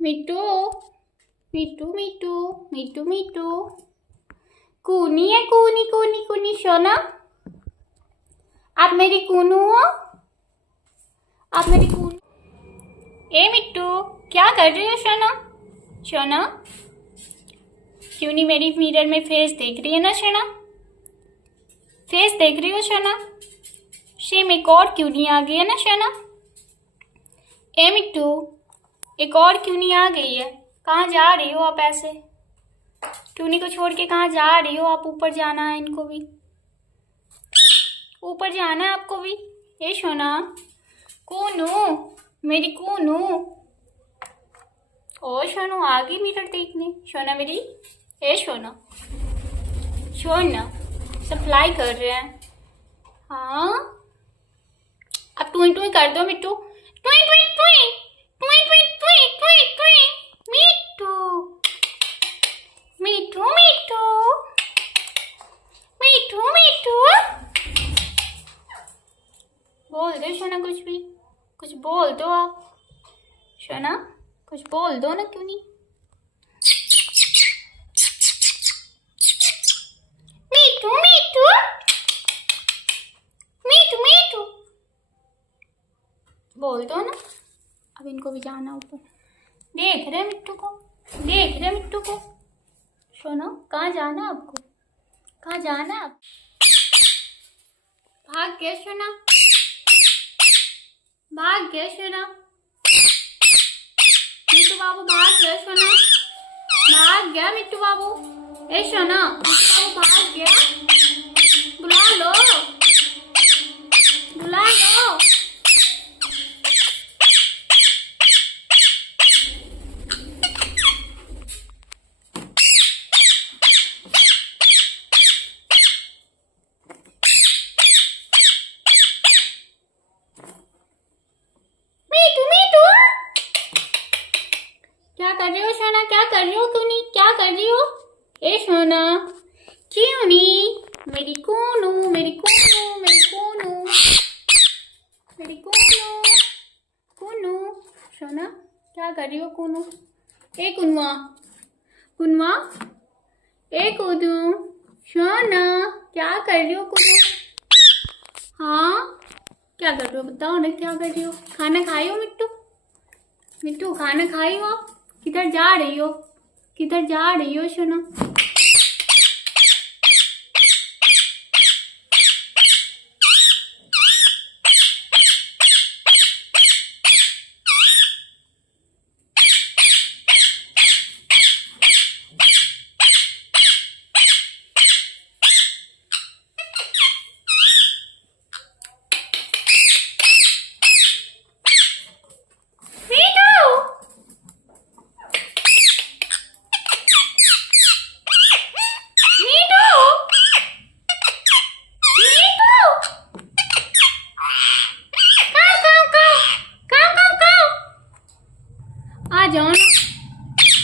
मिट्टू मिट्टू मिट्टू मिट्टू मिट्टू। कूनी है, कूनी कूनी कूनी सोना, आप मेरी कूनू हो, आप मेरी कूनू। ए मिट्टू क्या कर रही हो सोना? सोना क्यों नहीं मेरी मिरर में फेस देख रही है ना सोना, फेस देख रही हो सोना? सेम एक और क्यों नहीं आ गई है ना सोना? ए मिट्टू एक और क्यों नहीं आ गई है? कहाँ जा रही हो आप ऐसे? टूनी को छोड़ के कहाँ जा रही हो आप? ऊपर जाना है इनको भी, ऊपर जाना है आपको भी। ए सोना, कूनू मेरी कूनू। ओ सोनू आ गई मिरर देखने सोना मेरी। ए सोना, सोना सप्लाई कर रहे हैं। हाँ अब टुई टुई कर दो मिट्टू, टुई टुई टुई टुई टुई टुई टुई टुई। मिट्टू मिट्टू मिट्टू मिट्टू मिट्टू। बोल दो सोना कुछ भी, कुछ बोल दो आप सोना, कुछ बोल दो ना क्यों नहीं? मिट्टू मिट्टू मिट्टू मिट्टू बोल दो ना। अब इनको भी जाना ऊपर। देख रहे मिट्टू को, देख रहे मिट्टू को। सोना कहाँ जाना आपको, कहाँ जाना आप? भाग गया सोना, भाग गया सोना। मिट्टू बाबू भाग गया सोना, भाग गया मिट्टू बाबू। ए सोना मिट्टू बाबू भाग गया, बुला लो बुला लो। क्या कर रही हो सोना, क्या कर रही हो क्यों नहीं, क्या कर रही हो? ए सोना क्यों नहीं मेरी कूनू, मेरी कूनू मेरी कूनू। सोना क्या कर रही हो कुनू? ए कुनवा, कुनवा, ए कुनू, सोना क्या कर रही हो कुनू? हाँ क्या कर रही हो बताओ ना, क्या कर रही हो? खाना खाई हो मिट्टू? मिट्टू खाना खाई हो? किधर जा रही हो? किधर जा रही हो सोना?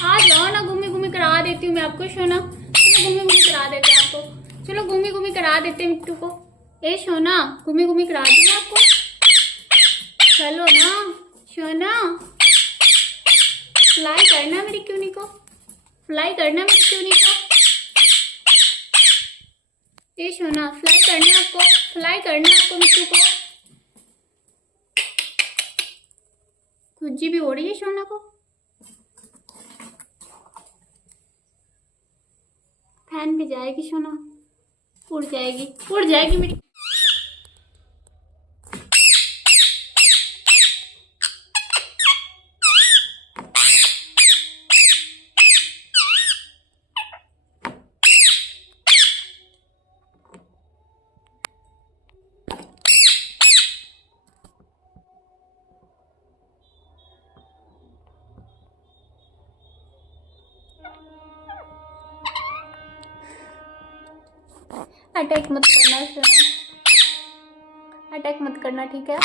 आ जाओ ना, घूमी घूमी करा देती हूँ मैं आपको सोना। चलो घूमी घूमी करा देते हैं आपको। चलो घूमी घूमी करा देते हैं मिट्टू को। ए सोना घूमी घूमी करा दूँ आपको। चलो ना सोना, फ्लाई करना मेरी क्यूनी को, फ्लाई करना मेरी क्यूनी को। ए सोना फ्लाई करना आपको, फ्लाई करना आपको मिट्टू को। खुजी भी हो रही है सोना को। फैन पे जाएगी सोना, उड़ जाएगी, उड़ जाएगी मेरी। अटैक मत करना सोना, अटैक मत करना ठीक है।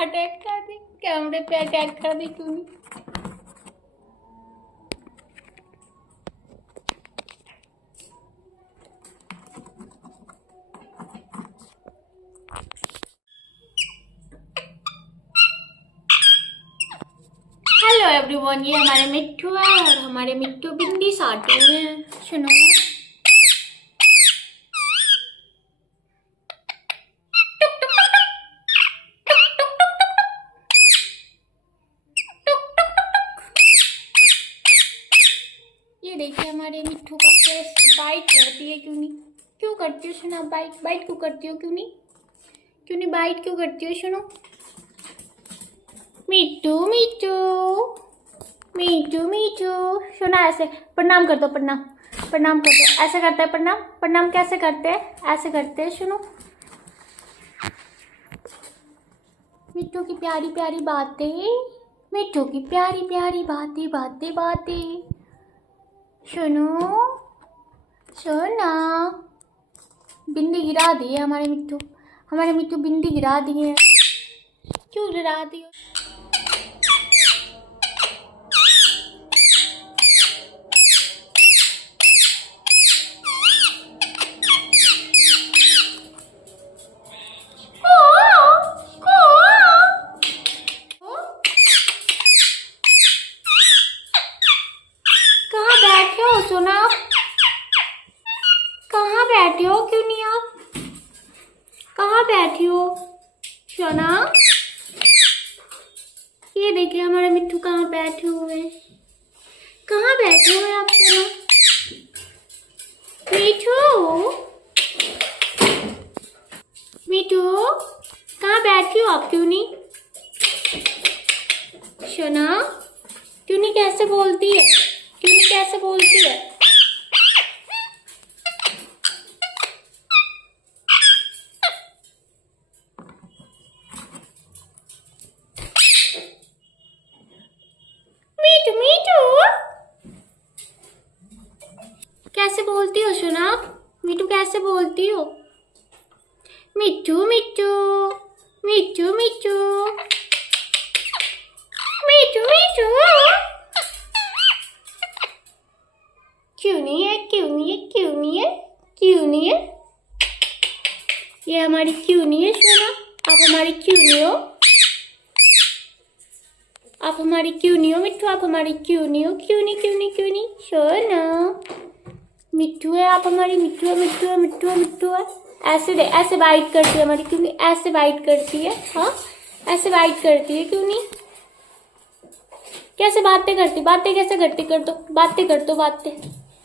अटैक कर दी, कैमरे पे अटैक कर दी क्यों नहीं? हेलो एवरीवन, ये हमारे मिट्टू है और हमारे मिट्टू बिंदी साटे हैं। सुनो ये देखिए हमारे मिट्टू का फेस बाइट करती है क्यों नहीं? क्यों करती हो सुनो बाइट? बाइट क्यों करती हो? क्यों नहीं बाइट क्यों करती हो सुनो? मिट्टू मिट्टू मिट्टू मिट्टू सुना, ऐसे प्रणाम कर दो, प्रणाम प्रणाम कर दो। ऐसे करते हैं प्रणाम, प्रणाम कैसे करते हैं? ऐसे करते हैं सुनो। मिट्टू की प्यारी प्यारी बातें, मिट्टू की प्यारी प्यारी बातें बातें बातें सुनो। सोना बिंदी गिरा दी है हमारे मिट्टू बिंदी गिरा दी है। क्यों गिरा दी? कहाँ बैठे हो सोना? कहाँ बैठे हो? क्यों नहीं आप कहाँ बैठी हो सोना? ये देखिए हमारे मिट्टू कहाँ बैठे हुए हैं। कहाँ बैठे हुए आप सोना? मिट्टू मिट्टू कहाँ बैठी हो आप? क्यों नहीं सोना? क्यों नहीं कैसे बोलती है, क्यों नहीं कैसे बोलती है। मीठू मीठू कैसे बोलती हो सोना, मीठू कैसे बोलती हो। मिट्टू मिट्टू मिट्टू मिट्टू मिट्टू मिट्टू क्यों नहीं है, क्यों नहीं है, क्यों नहीं है, क्यों नहीं है। ये हमारी क्यों नहीं है सोना, आप हमारी क्यों नहीं हो, आप हमारी क्यों नहीं हो मिट्टू, आप हमारी क्यों नहीं हो, क्यों नहीं क्यों नहीं क्यों नहीं सोना। मिट्टू है आप हमारी, मिट्टू है मिट्टू है मिट्टू है मिट्टू है। ऐसे बाइट करती है हमारी, क्यों नहीं ऐसे बाइट करती है। हाँ ऐसे बाइट करती है, क्यों नहीं। कैसे बातें करती, बातें कैसे करती, कर दो बातें, कर दो बातें,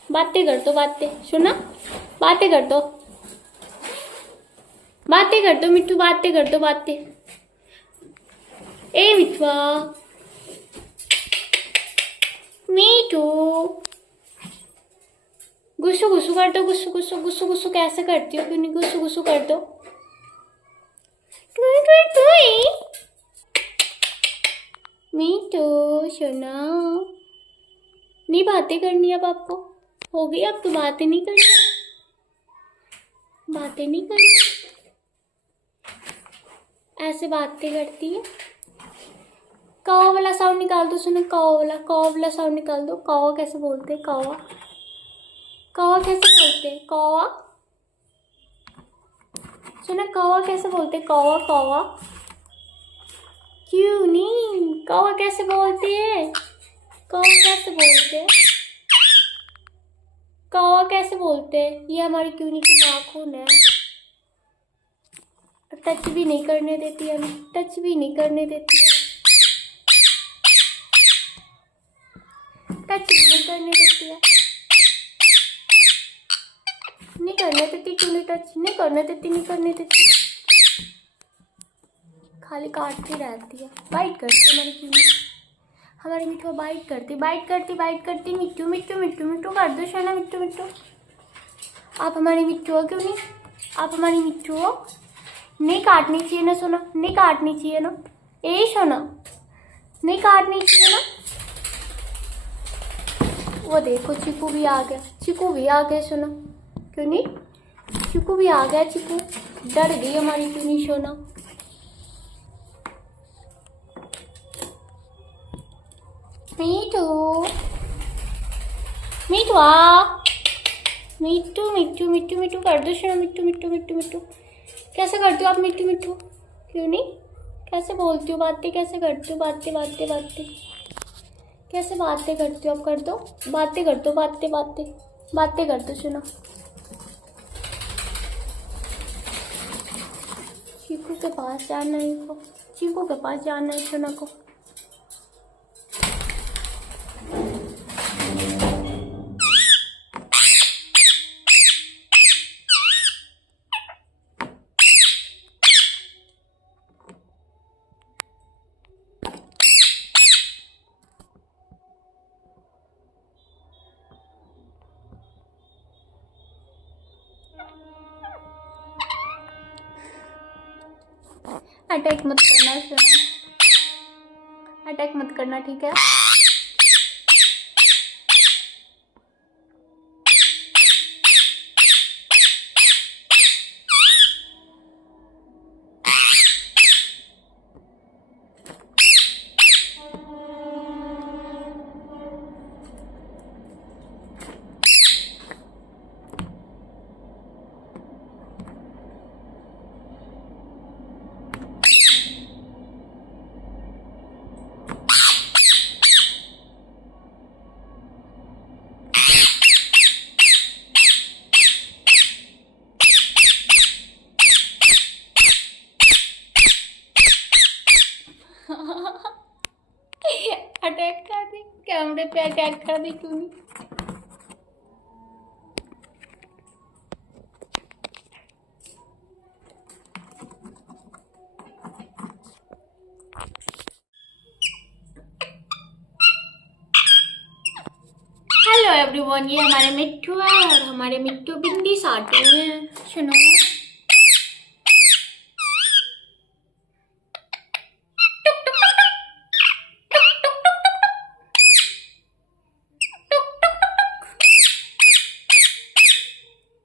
बातें कर दो बातें सुना, बातें कर दो, बातें कर दो मिट्टू, बातें कर दो बातें। ए मिठुआ मीठू गुस्सू गुस्सू कर दो, गुस्सू गुस्सू गुस्सू गुस्सू कैसे करती हो, क्यों नहीं गुस्सू गुस्सू कर दो। टुई टुई टुई मीठू सोना, नहीं बातें करनी अब आपको, हो गई अब तो बातें नहीं करनी, बातें नहीं करनी। ऐसे बातें करती है। कौवा वाला साउंड निकाल दो सुनो, कौवा वाला साउंड निकाल दो। कौवा कैसे बोलते हैं, कौवा, कौवा कैसे बोलते हैं, कौवा सुना, कौवा कैसे बोलते हैं, कौवा कौवा। क्यों नहीं, कौवा कैसे बोलते हैं, कौवा कैसे बोलते हैं, कौवा कैसे बोलते हैं। ये हमारी क्यों नहीं की नाखून है, टच भी नहीं करने देती हमें, टच भी नहीं करने देती, टच भी नहीं करने देती है, नहीं करने देती, क्यों नहीं टच नहीं करने देती, नहीं करने देती, खाली काटती रहती है, बाइट करती है हमारी क्यों नहीं, हमारी मिट्टू बाइट करती बाइट करती बाइट करती। मिट्टू मिट्टू मिट्टू मिट्टू कर दो सोना, मिट्टू मिट्टू आप हमारी मिट्टू हो, क्यों नहीं आप हमारी मिट्टू हो। नहीं काटनी चाहिए ना सोना, नहीं काटनी चाहिए ना, ए सोना नहीं काटनी चाहिए ना। वो देखो चिकू भी आ गया, चिकू भी आ गया सोना, क्यों नहीं चिकू भी आ गया, चिकू डर गई हमारी क्यों नहीं सोना। मीठू मीठुआ मिट्टू मिट्टू मिट्टू मिट्टू कर दो सोना, मिट्टू मिट्टू मिट्टू मिट्टू कैसे करती हो आप, मिट्टू मिट्टू क्यों नहीं कैसे बोलती हो, बातें कैसे करती हो, बातें बातें बातें कैसे बातें करती हो आप, कर दो बातें, कर दो बातें, बातें बातें कर दो सुनो। चीकू के पास जाना है इनको, चीकू के पास जाना है सुना को। अटैक मत करना सुनो, अटैक मत करना ठीक है। अटैक कर दी, कैमरे पे अटैक कर दी क्यों नहीं। एवरीवन, ये हमारे मिट्टू है और हमारे मिट्टू बिंदी साटू हैं। सुनो,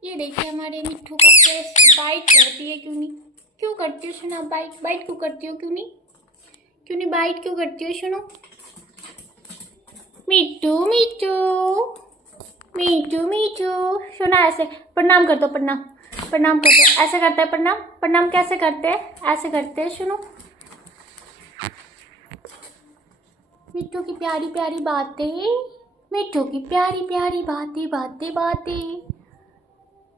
ये देखिए हमारे मिट्टू का फेस बाइट करती है। क्यों नहीं, क्यों करती हो सुनो बाइट? बाइट क्यों करती हो? क्यों नहीं बाइट क्यों करती हो? सुनो, मिट्टू मिट्टू मिट्टू मिट्टू, सुना ऐसे प्रणाम कर दो, प्रणाम कर दो। ऐसे करते हैं प्रणाम। प्रणाम कैसे करते हैं? ऐसे करते हैं। सुनो, मिट्टू की प्यारी प्यारी बातें, मिट्टू की प्यारी प्यारी बातें बातें बातें।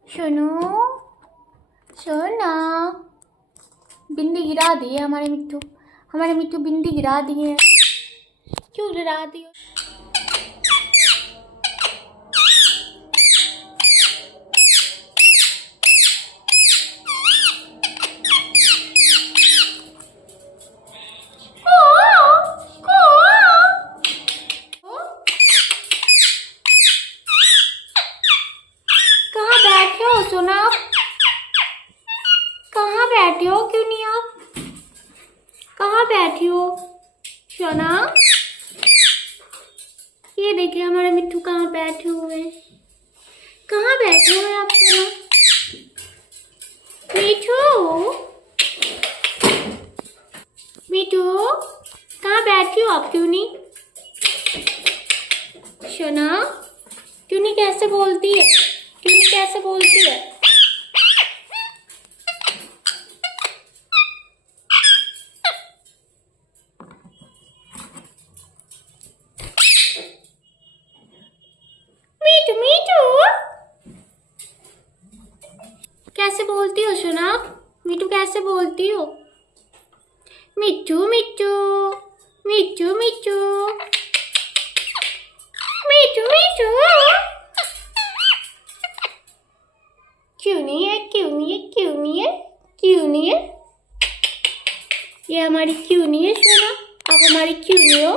सुनो सुना, बिंदी गिरा दी है हमारे मिट्टू बिंदी गिरा दी है। क्यों गिरा दी? कहाँ बैठे हो सोना? कहाँ बैठे हो? क्यों नहीं आप? कहाँ बैठी हो सोना? ये देखिए हमारे मिट्टू कहाँ बैठे हुए हैं। कहाँ बैठे हुए आप सोना? मिट्टू कहाँ बैठी हो आप? क्यों नहीं सोना? क्यों नहीं कैसे बोलती है? क्यों नहीं कैसे बोलती है? मिट्टू मिट्टू कैसे बोलती हो सोना? मिट्टू कैसे बोलती हो? मिट्टू मिट्टू मिट्टू मिट्टू मिट्टू मिट्टू, क्यों नहीं है? क्यों नहीं है? क्यों नहीं है? क्यों नहीं है? ये हमारी क्यों नहीं है सोना? आप हमारी क्यों नहीं हो?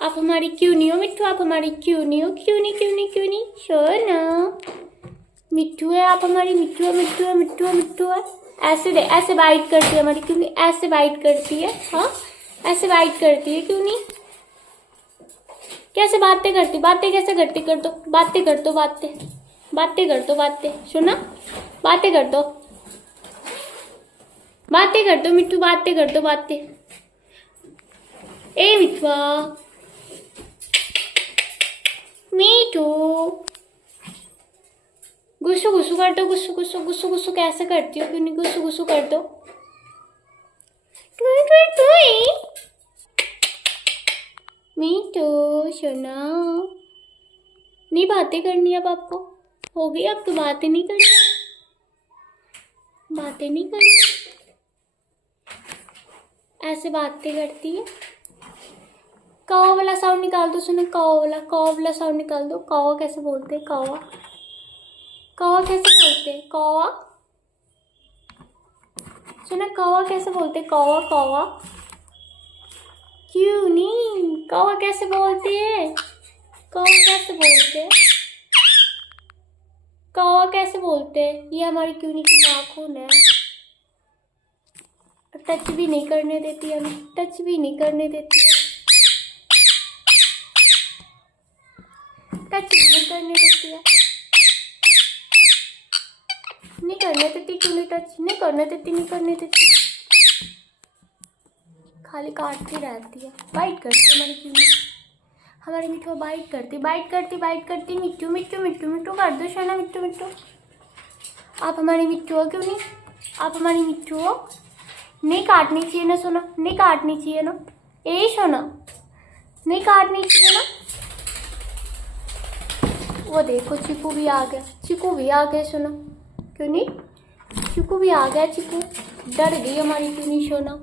आप हमारी क्यों नहीं हो मिट्टू? आप हमारी क्यों नहीं हो? क्यों नहीं क्यों नहीं क्यों नहीं सोना? मिट्टू है आप हमारी, मिट्टू है मिट्टू है मिट्टू है मिट्टू है। ऐसे बाइट करती है हमारी, क्यों नहीं ऐसे बाइट करती है? हाँ ऐसे बाइट करती है। क्यों नहीं? कैसे बातें करती? बातें कैसे करती? कर दो बातें, कर दो बातें, बातें कर दो बातें। सुना, बातें कर दो, बातें कर दो मिट्टू, बातें कर दो बातें। ए मिठुआ मिट्टू, गुस्सू गुस्सू कर दो, गुस्सू गुस्सू गुस्सू गुस्सू कैसे करती हो? क्यों नहीं गुस्सू गुस्सू कर दो? टुई टुई टुई, मिट्टू सुना, नहीं बातें करनी अब आपको? हो गई अब तो बातें नहीं करनी, बातें नहीं करनी। ऐसे बातें करती है। कौवा वाला साउंड निकाल दो। सुनो कौवा वाला साउंड निकाल दो। कौवा कैसे बोलते हैं? कौवा कैसे बोलते हैं? कौवा सुना, कौवा कैसे बोलते हैं? कौवा क्यों नहीं? कौवा कैसे बोलते हैं? कौवा कैसे बोलते हैं? कौवा कैसे बोलते हैं? ये हमारी क्यों नहीं की नाखून है, टच भी नहीं करने देती हमें, टच भी नहीं करने देती, टच भी नहीं करने देती है, नहीं करने देती। क्यों नहीं टच? नहीं करने देती, नहीं करने देती, खाली काटती रहती है, बाइट करती है हमारी क्यों नहीं। हमारी मिट्टू बाइट करती। मिट्टू मिट्टू मिट्टू मिट्टू कर दो सोना, मिट्टू मिट्टू। आप हमारी मिट्टू हो क्यों नहीं? आप हमारी मिट्टू हो। नहीं काटनी चाहिए ना सोना, नहीं काटनी चाहिए ना। ए सोना, नहीं काटनी चाहिए ना। वो देखो चिकू भी आ गया सोना। क्यों नहीं? चिकू भी आ गया। चिकू डर गई हमारी क्यों नहीं सोना।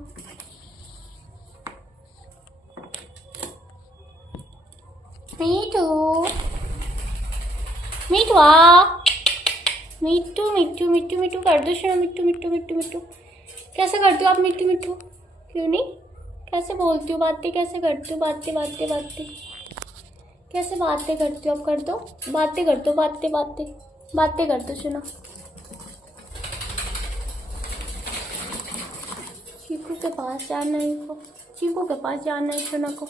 मिट्टू कर दो सोना। मिट्टू कैसे करती हो आप? मिट्टू क्यों नहीं? कैसे बोलती हो? बातें कैसे करती हो? बातें। कैसे बातें करती हो? अब कर दो, बातें कर दो, बातें कर दो। सुनो, चीकू के पास जाना है, चीकू के पास जाना है सुनो को।